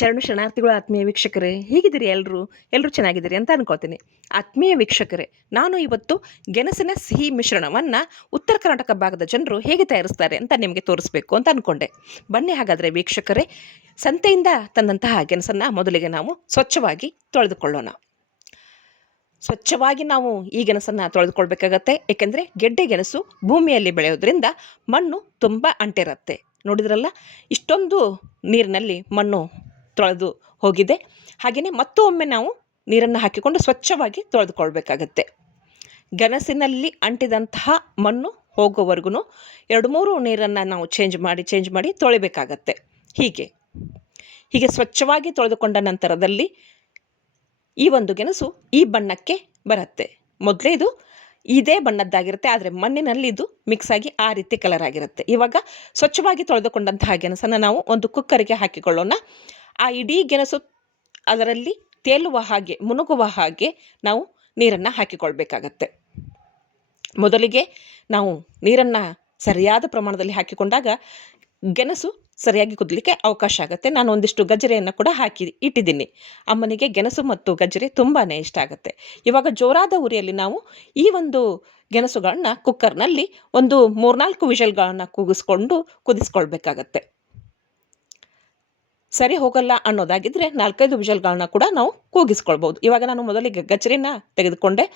ಶರಣಾರ್ಥಿಗಳು ಆತ್ಮೀಯ ವೀಕ್ಷಕರೇ, ಹೇಗಿದ್ದೀರಿ ಎಲ್ಲರೂ ಚೆನ್ನಾಗಿದ್ದೀರಿ ಅಂತ ಅನ್ಕೋತೀನಿ. ಆತ್ಮೀಯ ವೀಕ್ಷಕರೇ, ನಾನು ಇವತ್ತು ಗೆಣಸಿನ ಸಿಹಿ ಮಿಶ್ರಣವನ್ನು ಉತ್ತರ ಕರ್ನಾಟಕ ಭಾಗದ ಜನರು ಹೇಗೆ ತಯಾರಿಸ್ತಾರೆ ಅಂತ ನಿಮಗೆ ತೋರಿಸ್ಬೇಕು ಅಂತ ಅಂದ್ಕೊಂಡೆ. ಬನ್ನಿ ಹಾಗಾದರೆ ವೀಕ್ಷಕರೇ, ಸಂತೆಯಿಂದ ತಂದಂತಹ ಗೆಣಸನ್ನು ಮೊದಲಿಗೆ ನಾವು ಸ್ವಚ್ಛವಾಗಿ ತೊಳೆದುಕೊಳ್ಳೋಣ. ಸ್ವಚ್ಛವಾಗಿ ನಾವು ಈ ಗೆಣಸನ್ನು ತೊಳೆದುಕೊಳ್ಬೇಕಾಗತ್ತೆ. ಏಕೆಂದರೆ ಗೆಡ್ಡೆ ಗೆಣಸು ಭೂಮಿಯಲ್ಲಿ ಬೆಳೆಯೋದ್ರಿಂದ ಮಣ್ಣು ತುಂಬ ಅಂಟಿರುತ್ತೆ. ನೋಡಿದ್ರಲ್ಲ, ಇಷ್ಟೊಂದು ನೀರಿನಲ್ಲಿ ಮಣ್ಣು ತೊಳೆದು ಹೋಗಿದೆ. ಹಾಗೆಯೇ ಮತ್ತೊಮ್ಮೆ ನಾವು ನೀರನ್ನು ಹಾಕಿಕೊಂಡು ಸ್ವಚ್ಛವಾಗಿ ತೊಳೆದುಕೊಳ್ಬೇಕಾಗತ್ತೆ. ಗೆಣಸಿನಲ್ಲಿ ಅಂಟಿದಂತಹ ಮಣ್ಣು ಹೋಗೋವರೆಗೂ 2-3 ನೀರನ್ನು ನಾವು ಚೇಂಜ್ ಮಾಡಿ ತೊಳಿಬೇಕಾಗತ್ತೆ. ಹೀಗೆ ಸ್ವಚ್ಛವಾಗಿ ತೊಳೆದುಕೊಂಡ ನಂತರದಲ್ಲಿ ಈ ಒಂದು ಗೆಣಸು ಈ ಬಣ್ಣಕ್ಕೆ ಬರುತ್ತೆ. ಮೊದಲೇ ಇದು ಇದೇ ಬಣ್ಣದ್ದಾಗಿರುತ್ತೆ, ಆದರೆ ಮಣ್ಣಿನಲ್ಲಿ ಇದು ಮಿಕ್ಸ್ ಆಗಿ ಆ ರೀತಿ ಕಲರ್ ಆಗಿರುತ್ತೆ. ಇವಾಗ ಸ್ವಚ್ಛವಾಗಿ ತೊಳೆದುಕೊಂಡಂತಹ ಗೆಣಸನ್ನು ನಾವು ಒಂದು ಕುಕ್ಕರಿಗೆ ಹಾಕಿಕೊಳ್ಳೋಣ. ಆ ಇಡೀ ಗೆಣಸು ಅದರಲ್ಲಿ ತೇಲುವ ಹಾಗೆ, ಮುನುಗುವ ಹಾಗೆ ನಾವು ನೀರನ್ನು ಹಾಕಿಕೊಳ್ಬೇಕಾಗತ್ತೆ. ಮೊದಲಿಗೆ ನಾವು ನೀರನ್ನು ಸರಿಯಾದ ಪ್ರಮಾಣದಲ್ಲಿ ಹಾಕಿಕೊಂಡಾಗ ಗೆಣಸು ಸರಿಯಾಗಿ ಕುದಲಿಕ್ಕೆ ಅವಕಾಶ ಆಗುತ್ತೆ. ನಾನು ಒಂದಿಷ್ಟು ಗಜ್ಜರಿಯನ್ನು ಕೂಡ ಹಾಕಿ ಇಟ್ಟಿದ್ದೀನಿ. ಅಮ್ಮನಿಗೆ ಗೆಣಸು ಮತ್ತು ಗಜ್ಜರಿ ತುಂಬಾ ಇಷ್ಟ ಆಗುತ್ತೆ. ಇವಾಗ ಜೋರಾದ ಉರಿಯಲ್ಲಿ ನಾವು ಈ ಒಂದು ಗೆಣಸುಗಳನ್ನ ಕುಕ್ಕರ್ನಲ್ಲಿ ಒಂದು 3-4 ವಿಷಲ್ಗಳನ್ನು ಕುದಿಸ್ಕೊಳ್ಬೇಕಾಗತ್ತೆ. ಸರಿ ಹೋಗಲ್ಲ ಅನ್ನೋದಾಗಿದ್ದರೆ 4-5 ವಿಷಲ್ಗಳನ್ನ ಕೂಡ ನಾವು ಕೂಗಿಸ್ಕೊಳ್ಬೋದು. ಇವಾಗ ನಾನು ಮೊದಲಿಗೆ ಗಜ್ಜರಿನ ತೆಗೆದುಕೊಂಡೆ.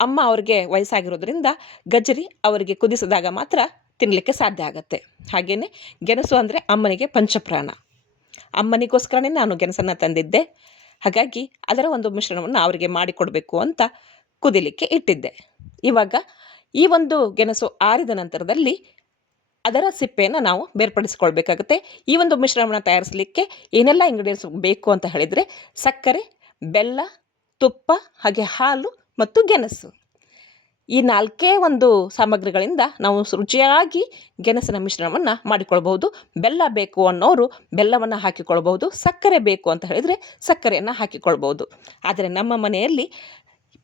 ಅಮ್ಮ ಅವ್ರಿಗೆ ವಯಸ್ಸಾಗಿರೋದ್ರಿಂದ ಗಜ್ಜರಿ ಅವರಿಗೆ ಕುದಿಸಿದಾಗ ಮಾತ್ರ ತಿನ್ನಲಿಕ್ಕೆ ಸಾಧ್ಯ ಆಗುತ್ತೆ. ಹಾಗೆಯೇ ಗೆಣಸು ಅಂದರೆ ಅಮ್ಮನಿಗೆ ಪಂಚಪ್ರಾಣ. ಅಮ್ಮನಿಗೋಸ್ಕರನೇ ನಾನು ಗೆಣಸನ್ನು ತಂದಿದ್ದೆ. ಹಾಗಾಗಿ ಅದರ ಒಂದು ಮಿಶ್ರಣವನ್ನು ಅವರಿಗೆ ಮಾಡಿಕೊಡಬೇಕು ಅಂತ ಕುದಿಲಿಕ್ಕೆ ಇಟ್ಟಿದ್ದೆ. ಇವಾಗ ಈ ಒಂದು ಗೆಣಸು ಆರಿದ ನಂತರದಲ್ಲಿ ಅದರ ಸಿಪ್ಪೆಯನ್ನು ನಾವು ಬೇರ್ಪಡಿಸ್ಕೊಳ್ಬೇಕಾಗುತ್ತೆ. ಈ ಒಂದು ಮಿಶ್ರಣವನ್ನು ತಯಾರಿಸಲಿಕ್ಕೆ ಏನೆಲ್ಲ ಇಂಗ್ರೀಡಿಯೆಂಟ್ಸ್ ಬೇಕು ಅಂತ ಹೇಳಿದರೆ ಸಕ್ಕರೆ, ಬೆಲ್ಲ, ತುಪ್ಪ, ಹಾಗೆ ಹಾಲು ಮತ್ತು ಗೆಣಸು. ಈ 4 ಒಂದು ಸಾಮಗ್ರಿಗಳಿಂದ ನಾವು ರುಚಿಯಾಗಿ ಗೆಣಸಿನ ಮಿಶ್ರಣವನ್ನು ಮಾಡಿಕೊಳ್ಬಹುದು. ಬೆಲ್ಲ ಬೇಕು ಅನ್ನೋರು ಬೆಲ್ಲವನ್ನು ಹಾಕಿಕೊಳ್ಬಹುದು. ಸಕ್ಕರೆ ಬೇಕು ಅಂತ ಹೇಳಿದರೆ ಸಕ್ಕರೆಯನ್ನು ಹಾಕಿಕೊಳ್ಬಹುದು. ಆದರೆ ನಮ್ಮ ಮನೆಯಲ್ಲಿ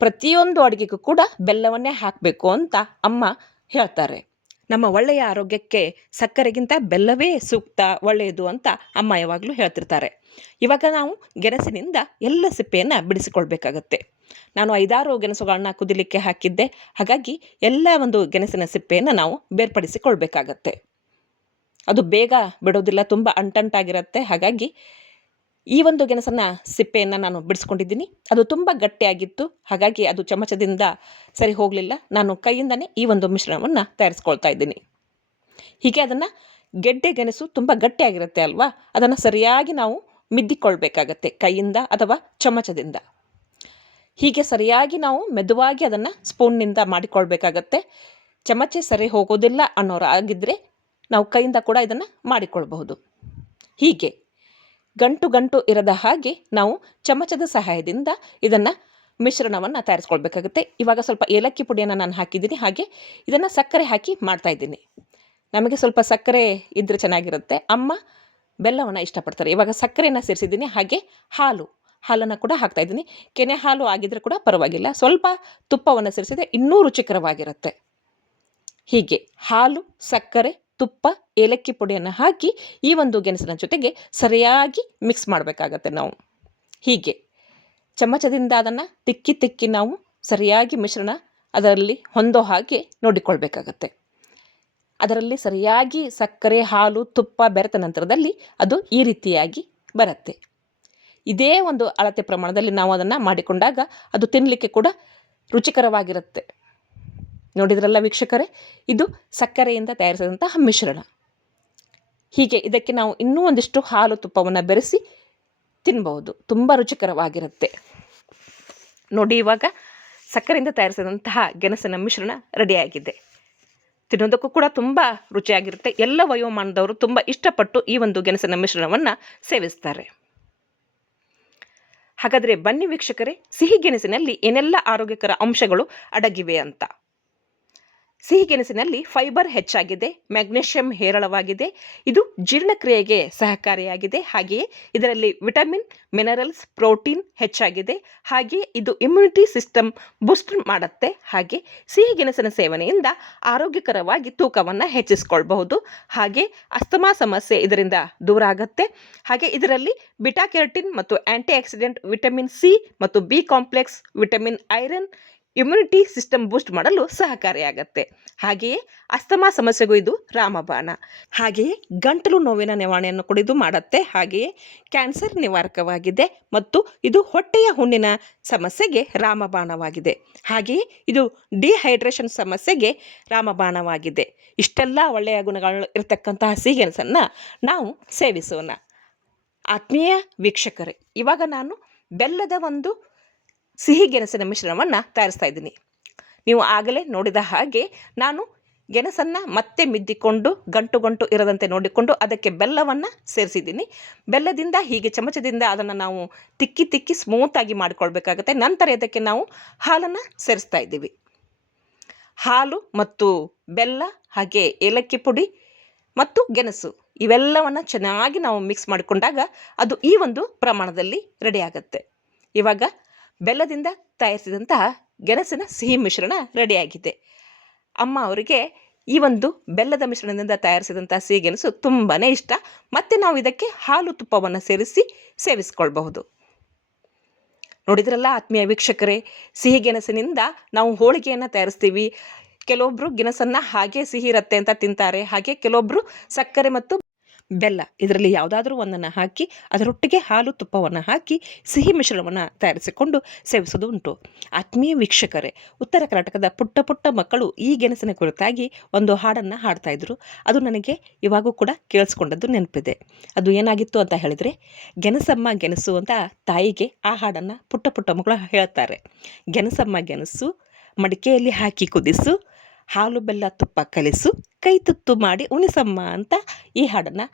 ಪ್ರತಿಯೊಂದು ಅಡುಗೆಗೂ ಕೂಡ ಬೆಲ್ಲವನ್ನೇ ಹಾಕಬೇಕು ಅಂತ ಅಮ್ಮ ಹೇಳ್ತಾರೆ. ನಮ್ಮ ಒಳ್ಳೆಯ ಆರೋಗ್ಯಕ್ಕೆ ಸಕ್ಕರೆಗಿಂತ ಬೆಲ್ಲವೇ ಸೂಕ್ತ, ಒಳ್ಳೆಯದು ಅಂತ ಅಮ್ಮ ಯಾವಾಗಲೂ ಹೇಳ್ತಿರ್ತಾರೆ. ಇವಾಗ ನಾವು ಗೆಣಸಿನಿಂದ ಎಲ್ಲ ಸಿಪ್ಪೆಯನ್ನು ಬಿಡಿಸಿಕೊಳ್ಬೇಕಾಗತ್ತೆ. ನಾನು 5-6 ಗೆಣಸುಗಳನ್ನ ಕುದಿಲಿಕ್ಕೆ ಹಾಕಿದ್ದೆ. ಹಾಗಾಗಿ ಎಲ್ಲ ಒಂದು ಗೆಣಸಿನ ಸಿಪ್ಪೆಯನ್ನು ನಾವು ಬೇರ್ಪಡಿಸಿಕೊಳ್ಬೇಕಾಗತ್ತೆ. ಅದು ಬೇಗ ಬಿಡೋದಿಲ್ಲ, ತುಂಬ ಅಂಟಂಟಾಗಿರುತ್ತೆ. ಹಾಗಾಗಿ ಈ ಒಂದು ಗೆಣಸನ್ನು ಸಿಪ್ಪೆಯನ್ನು ನಾನು ಬಿಡಿಸ್ಕೊಂಡಿದ್ದೀನಿ. ಅದು ತುಂಬ ಗಟ್ಟಿಯಾಗಿತ್ತು, ಹಾಗಾಗಿ ಅದು ಚಮಚದಿಂದ ಸರಿ ಹೋಗಲಿಲ್ಲ. ನಾನು ಕೈಯಿಂದನೇ ಈ ಒಂದು ಮಿಶ್ರಣವನ್ನು ತಯಾರಿಸ್ಕೊಳ್ತಾ ಇದ್ದೀನಿ. ಹೀಗೆ ಅದನ್ನು ಗೆಡ್ಡೆ ಗೆಣಸು ತುಂಬ ಗಟ್ಟಿಯಾಗಿರುತ್ತೆ ಅಲ್ವಾ, ಅದನ್ನು ಸರಿಯಾಗಿ ನಾವು ಮಿದ್ದಿಕೊಳ್ಬೇಕಾಗತ್ತೆ ಕೈಯಿಂದ ಅಥವಾ ಚಮಚದಿಂದ. ಹೀಗೆ ಸರಿಯಾಗಿ ನಾವು ಮೆದುವಾಗಿ ಅದನ್ನು ಸ್ಪೂನ್ನಿಂದ ಮಾಡಿಕೊಳ್ಬೇಕಾಗತ್ತೆ. ಚಮಚೆ ಸರಿ ಹೋಗೋದಿಲ್ಲ ಅನ್ನೋರಾಗಿದ್ದರೆ ನಾವು ಕೈಯಿಂದ ಕೂಡ ಇದನ್ನು ಮಾಡಿಕೊಳ್ಬಹುದು. ಹೀಗೆ ಗಂಟು ಇರದ ಹಾಗೆ ನಾವು ಚಮಚದ ಸಹಾಯದಿಂದ ಇದನ್ನು ಮಿಶ್ರಣವನ್ನು ತಯಾರಿಸ್ಕೊಳ್ಬೇಕಾಗುತ್ತೆ. ಇವಾಗ ಸ್ವಲ್ಪ ಏಲಕ್ಕಿ ಪುಡಿಯನ್ನು ನಾನು ಹಾಕಿದ್ದೀನಿ. ಹಾಗೆ ಇದನ್ನು ಸಕ್ಕರೆ ಹಾಕಿ ಮಾಡ್ತಾಯಿದ್ದೀನಿ. ನಮಗೆ ಸ್ವಲ್ಪ ಸಕ್ಕರೆ ಇದ್ದರೆ ಚೆನ್ನಾಗಿರುತ್ತೆ. ಅಮ್ಮ ಬೆಲ್ಲವನ್ನು ಇಷ್ಟಪಡ್ತಾರೆ. ಇವಾಗ ಸಕ್ಕರೆಯನ್ನು ಸೇರಿಸಿದ್ದೀನಿ. ಹಾಗೆ ಹಾಲನ್ನು ಕೂಡ ಹಾಕ್ತಾಯಿದ್ದೀನಿ. ಕೆನೆ ಹಾಲು ಆಗಿದ್ದರೆ ಕೂಡ ಪರವಾಗಿಲ್ಲ. ಸ್ವಲ್ಪ ತುಪ್ಪವನ್ನು ಸೇರಿಸಿದರೆ ಇನ್ನೂ ರುಚಿಕರವಾಗಿರುತ್ತೆ. ಹೀಗೆ ಹಾಲು, ಸಕ್ಕರೆ, ತುಪ್ಪ, ಏಲಕ್ಕಿ ಪುಡಿಯನ್ನು ಹಾಕಿ ಈ ಒಂದು ಗೆಣಸಿನ ಜೊತೆಗೆ ಸರಿಯಾಗಿ ಮಿಕ್ಸ್ ಮಾಡಬೇಕಾಗತ್ತೆ ನಾವು. ಹೀಗೆ ಚಮಚದಿಂದ ಅದನ್ನು ತಿಕ್ಕಿ ನಾವು ಸರಿಯಾಗಿ ಮಿಶ್ರಣ ಅದರಲ್ಲಿ ಹೊಂದೋ ಹಾಗೆ ನೋಡಿಕೊಳ್ಬೇಕಾಗತ್ತೆ. ಅದರಲ್ಲಿ ಸರಿಯಾಗಿ ಸಕ್ಕರೆ, ಹಾಲು, ತುಪ್ಪ ಬೆರೆತ ನಂತರದಲ್ಲಿ ಅದು ಈ ರೀತಿಯಾಗಿ ಬರುತ್ತೆ. ಇದೇ ಒಂದು ಅಳತೆ ಪ್ರಮಾಣದಲ್ಲಿ ನಾವು ಅದನ್ನು ಮಾಡಿಕೊಂಡಾಗ ಅದು ತಿನ್ನಲಿಕ್ಕೆ ಕೂಡ ರುಚಿಕರವಾಗಿರುತ್ತೆ. ನೋಡಿದ್ರಲ್ಲ ವೀಕ್ಷಕರೇ, ಇದು ಸಕ್ಕರೆಯಿಂದ ತಯಾರಿಸಿದಂತಹ ಮಿಶ್ರಣ. ಹೀಗೆ ಇದಕ್ಕೆ ನಾವು ಇನ್ನೂ ಒಂದಿಷ್ಟು ಹಾಲು, ತುಪ್ಪವನ್ನು ಬೆರೆಸಿ ತಿನ್ಬಹುದು. ತುಂಬ ರುಚಿಕರವಾಗಿರುತ್ತೆ. ನೋಡಿ, ಇವಾಗ ಸಕ್ಕರೆಯಿಂದ ತಯಾರಿಸಿದಂತಹ ಗೆಣಸಿನ ಮಿಶ್ರಣ ರೆಡಿಯಾಗಿದೆ. ತಿನ್ನೋದಕ್ಕೂ ಕೂಡ ತುಂಬ ರುಚಿಯಾಗಿರುತ್ತೆ. ಎಲ್ಲ ವಯೋಮಾನದವರು ತುಂಬ ಇಷ್ಟಪಟ್ಟು ಈ ಒಂದು ಗೆಣಸಿನ ಮಿಶ್ರಣವನ್ನು ಸೇವಿಸ್ತಾರೆ. ಹಾಗಾದರೆ ಬನ್ನಿ ವೀಕ್ಷಕರೇ, ಸಿಹಿ ಗೆಣಸಿನಲ್ಲಿ ಏನೆಲ್ಲ ಆರೋಗ್ಯಕರ ಅಂಶಗಳು ಅಡಗಿವೆ ಅಂತ. ಸಿಹಿಗೆಣಸಿನಲ್ಲಿ ಫೈಬರ್ ಹೆಚ್ಚಾಗಿದೆ, ಮ್ಯಾಗ್ನೀಷಿಯಂ ಹೇರಳವಾಗಿದೆ. ಇದು ಜೀರ್ಣಕ್ರಿಯೆಗೆ ಸಹಕಾರಿಯಾಗಿದೆ. ಹಾಗೆಯೇ ಇದರಲ್ಲಿ ವಿಟಮಿನ್, ಮಿನರಲ್ಸ್, ಪ್ರೋಟೀನ್ ಹೆಚ್ಚಾಗಿದೆ. ಹಾಗೆಯೇ ಇದು ಇಮ್ಯುನಿಟಿ ಸಿಸ್ಟಮ್ ಬೂಸ್ಟ್ ಮಾಡುತ್ತೆ. ಹಾಗೆ ಸಿಹಿಗೆಣಸಿನ ಸೇವನೆಯಿಂದ ಆರೋಗ್ಯಕರವಾಗಿ ತೂಕವನ್ನು ಹೆಚ್ಚಿಸಿಕೊಳ್ಬಹುದು. ಹಾಗೆ ಅಸ್ತಮಾ ಸಮಸ್ಯೆ ಇದರಿಂದ ದೂರ ಆಗುತ್ತೆ. ಹಾಗೆ ಇದರಲ್ಲಿ ಬಿಟಾ ಕೆರಟಿನ್ ಮತ್ತು ಆಂಟಿ ಆಕ್ಸಿಡೆಂಟ್, ವಿಟಮಿನ್ ಸಿ ಮತ್ತು B complex, vitamin iron immunity system boost ಮಾಡಲು ಸಹಕಾರಿಯಾಗತ್ತೆ. ಹಾಗೆಯೇ ಅಸ್ತಮಾ ಸಮಸ್ಯೆಗೂ ಇದು ರಾಮಬಾಣ. ಹಾಗೆಯೇ ಗಂಟಲು ನೋವಿನ ನಿವಾರಣೆಯನ್ನು ಕೂಡ ಇದು ಮಾಡುತ್ತೆ. ಹಾಗೆಯೇ ಕ್ಯಾನ್ಸರ್ ನಿವಾರಕವಾಗಿದೆ ಮತ್ತು ಇದು ಹೊಟ್ಟೆಯ ಹುಣ್ಣಿನ ಸಮಸ್ಯೆಗೆ ರಾಮಬಾಣವಾಗಿದೆ. ಹಾಗೆಯೇ ಇದು ಡಿಹೈಡ್ರೇಷನ್ ಸಮಸ್ಯೆಗೆ ರಾಮಬಾಣವಾಗಿದೆ. ಇಷ್ಟೆಲ್ಲ ಒಳ್ಳೆಯ ಗುಣಗಳು ಇರತಕ್ಕಂತಹ ಸಿಹಿಗೆಣಸನ್ನು ನಾವು ಸೇವಿಸೋಣ. ಆತ್ಮೀಯ ವೀಕ್ಷಕರೇ, ಇವಾಗ ನಾನು ಬೆಲ್ಲದ ಒಂದು ಸಿಹಿಗೆಣಸಿನ ಮಿಶ್ರಣವನ್ನು ತಯಾರಿಸ್ತಾ ಇದ್ದೀನಿ. ನೀವು ಆಗಲೇ ನೋಡಿದ ಹಾಗೆ ನಾನು ಗೆಣಸನ್ನು ಮತ್ತೆ ಮಿದ್ದಿಕೊಂಡು ಗಂಟು ಇರದಂತೆ ನೋಡಿಕೊಂಡು ಅದಕ್ಕೆ ಬೆಲ್ಲವನ್ನು ಸೇರಿಸಿದ್ದೀನಿ. ಬೆಲ್ಲದಿಂದ ಹೀಗೆ ಚಮಚದಿಂದ ಅದನ್ನು ನಾವು ತಿಕ್ಕಿ ಸ್ಮೂತಾಗಿ ಮಾಡಿಕೊಳ್ಬೇಕಾಗತ್ತೆ. ನಂತರ ಇದಕ್ಕೆ ನಾವು ಹಾಲನ್ನು ಸೇರಿಸ್ತಾ ಇದ್ದೀವಿ. ಹಾಲು ಮತ್ತು ಬೆಲ್ಲ, ಹಾಗೆ ಏಲಕ್ಕಿ ಪುಡಿ ಮತ್ತು ಗೆಣಸು ಇವೆಲ್ಲವನ್ನು ಚೆನ್ನಾಗಿ ನಾವು ಮಿಕ್ಸ್ ಮಾಡಿಕೊಂಡಾಗ ಅದು ಈ ಒಂದು ಪ್ರಮಾಣದಲ್ಲಿ ರೆಡಿಯಾಗತ್ತೆ. ಇವಾಗ ಬೆಲ್ಲದಿಂದ ತಯಾರಿಸಿದಂತಹ ಗೆಣಸಿನ ಸಿಹಿ ಮಿಶ್ರಣ ರೆಡಿಯಾಗಿದೆ. ಅಮ್ಮ ಅವರಿಗೆ ಈ ಒಂದು ಬೆಲ್ಲದ ಮಿಶ್ರಣದಿಂದ ತಯಾರಿಸಿದಂಥ ಸಿಹಿಗೆಣಸು ತುಂಬಾ ಇಷ್ಟ. ಮತ್ತು ನಾವು ಇದಕ್ಕೆ ಹಾಲು ತುಪ್ಪವನ್ನು ಸೇರಿಸಿ ಸೇವಿಸ್ಕೊಳ್ಬಹುದು. ನೋಡಿದ್ರಲ್ಲ ಆತ್ಮೀಯ ವೀಕ್ಷಕರೇ, ಸಿಹಿಗೆಣಸಿನಿಂದ ನಾವು ಹೋಳಿಗೆಯನ್ನು ತಯಾರಿಸ್ತೀವಿ. ಕೆಲವೊಬ್ಬರು ಗೆಣಸನ್ನು ಹಾಗೆ ಸಿಹಿ ಇರುತ್ತೆ ಅಂತ ತಿಂತಾರೆ. ಹಾಗೆ ಕೆಲವೊಬ್ಬರು ಸಕ್ಕರೆ ಮತ್ತು ಬೆಲ್ಲ ಇದರಲ್ಲಿ ಯಾವುದಾದ್ರೂ ಒಂದನ್ನು ಹಾಕಿ ಅದರೊಟ್ಟಿಗೆ ಹಾಲು ತುಪ್ಪವನ್ನು ಹಾಕಿ ಸಿಹಿ ಮಿಶ್ರಣವನ್ನು ತಯಾರಿಸಿಕೊಂಡು ಸೇವಿಸೋದು ಉಂಟು. ಆತ್ಮೀಯ ವೀಕ್ಷಕರೇ, ಉತ್ತರ ಕರ್ನಾಟಕದ ಪುಟ್ಟ ಮಕ್ಕಳು ಈ ಗೆಣಸಿನ ಕುರಿತಾಗಿ ಒಂದು ಹಾಡನ್ನು ಹಾಡ್ತಾಯಿದ್ರು. ಅದು ನನಗೆ ಇವಾಗೂ ಕೂಡ ಕೇಳಿಸ್ಕೊಂಡದ್ದು ನೆನಪಿದೆ. ಅದು ಏನಾಗಿತ್ತು ಅಂತ ಹೇಳಿದರೆ, ಗೆಣಸಮ್ಮ ಗೆಣಸು ಅಂತ ತಾಯಿಗೆ ಆ ಹಾಡನ್ನು ಪುಟ್ಟ ಮಕ್ಕಳು ಹೇಳ್ತಾರೆ. ಗೆಣಸಮ್ಮ ಗೆಣಸು ಮಡಿಕೆಯಲ್ಲಿ ಹಾಕಿ ಕುದಿಸು, ಹಾಲು ಬೆಲ್ಲ ತುಪ್ಪ ಕಲಿಸು, ಕೈ ತುತ್ತು ಮಾಡಿ ಉಣಿಸಮ್ಮ ಅಂತ ಈ ಹಾಡನ್ನು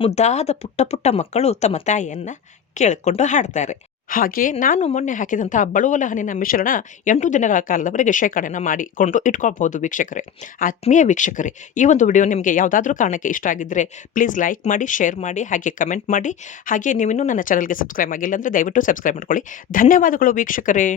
ಮುದ್ದಾದ ಪುಟ್ಟ ಮಕ್ಕಳು ತಮ್ಮ ತಾಯಿಯನ್ನು ಕೇಳಿಕೊಂಡು ಹಾಡ್ತಾರೆ. ಹಾಗೆ ನಾನು ಮೊನ್ನೆ ಹಾಕಿದಂತಹ ಬಳುವಲ ಹಣ್ಣಿನ ಮಿಶ್ರಣ 8 ದಿನಗಳ ಕಾಲದವರೆಗೆ ಶೇಖರಣೆಯನ್ನು ಮಾಡಿಕೊಂಡು ಇಟ್ಕೊಳ್ಬಹುದು ವೀಕ್ಷಕರೇ. ಆತ್ಮೀಯ ವೀಕ್ಷಕರೇ, ಈ ಒಂದು ವಿಡಿಯೋ ನಿಮಗೆ ಯಾವುದಾದ್ರೂ ಕಾರಣಕ್ಕೆ ಇಷ್ಟ ಆಗಿದ್ದರೆ ಪ್ಲೀಸ್ ಲೈಕ್ ಮಾಡಿ, ಶೇರ್ ಮಾಡಿ, ಹಾಗೆ ಕಮೆಂಟ್ ಮಾಡಿ. ಹಾಗೆ ನೀವಿನ್ನೂ ನನ್ನ ಚಾನಲ್ಗೆ ಸಬ್ಸ್ಕ್ರೈಬ್ ಆಗಿಲ್ಲ ಅಂದರೆ ದಯವಿಟ್ಟು ಸಬ್ಸ್ಕ್ರೈಬ್ ಮಾಡ್ಕೊಳ್ಳಿ. ಧನ್ಯವಾದಗಳು ವೀಕ್ಷಕರೇ.